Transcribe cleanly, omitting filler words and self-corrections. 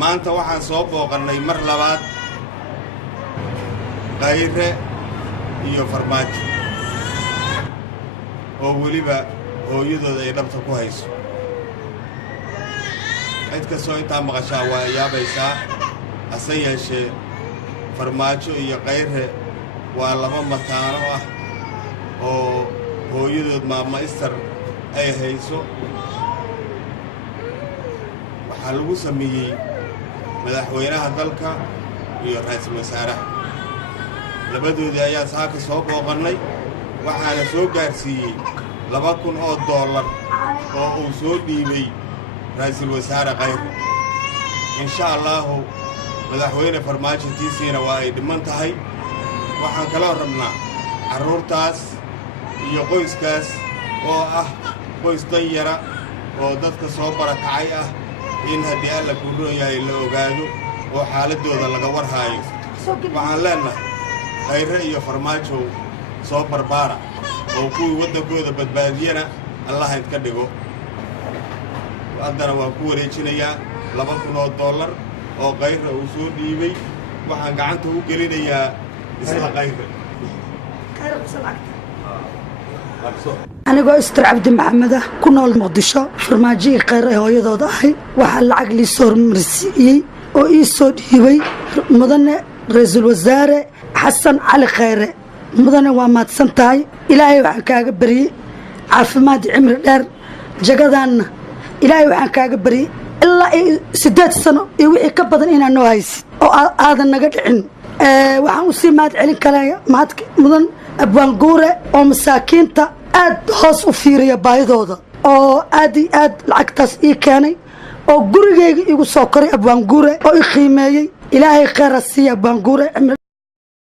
maanta waxaan soo booqannay mar labaad Khayre iyo Farmaajo oo weliba hooyadooda ay dhabta ku hayso cid kastoo intaa maqashaa waa yaabaysaa hase yeeshee Farmaajo iyo Khayre waa laba mataano ah oo hooyadood maama Istar ay hayso waxaa lagu sameeyey madaxweynaha dalka iyo ra'iisul wasaaraha labadoodii ayaa saaka soo booqannay waxaana soo gaarsiiyey $2,000 oo uu soo dhiibay ra'iisul wasaare Khayre insha Allahu madaxweyne Farmaajo tiisiina waa ay dhiman tahay waxaan kala rabnaa carruurtaas iyo qoyskaas oo ah qoys danyara oo dadka soo barakacay ah in haddii alla ku roon yahay la ogaado oo xaaladooda laga warhaayo waxaan leenahay Khayre iyo Farmaajo soo barbaara oo kuwii waddankooda badbaadiyana Allah idka dhigo haddana waan ku wareejinayaa $2,000 oo Khayre uu soo dhiibay waxaan gacanta u gelinayaa isla Khayre anigoo Istar Cabdi Maxamed ah ku nool Muqdisho Farmaajo Khayre hooyadooda ahay waxa lacag li soo marsiiyay oo ii soo dhiibay mudane ra'iisul wasaare Xasan Cali Khayre mudane waa maadsan tahay ilaahay waxaan kaaga bariyay caafimaad cimri dheer jagadaana ilaahay waxaan kaaga bariyay ilaa 8 sano iyo wixii ka badan inaan noo haysid oo aadan naga dhicin waxaan u sii maad celin karayaa maadka mudan abwaan guure oo masaakiinta aad hoos u fiiriya baahidooda oo aad lacagtaas ii keenay oo gurigeyga igu soo koray abwaan guure oo i qiimeeyay ilaahay khayr ha siiya abwaan guure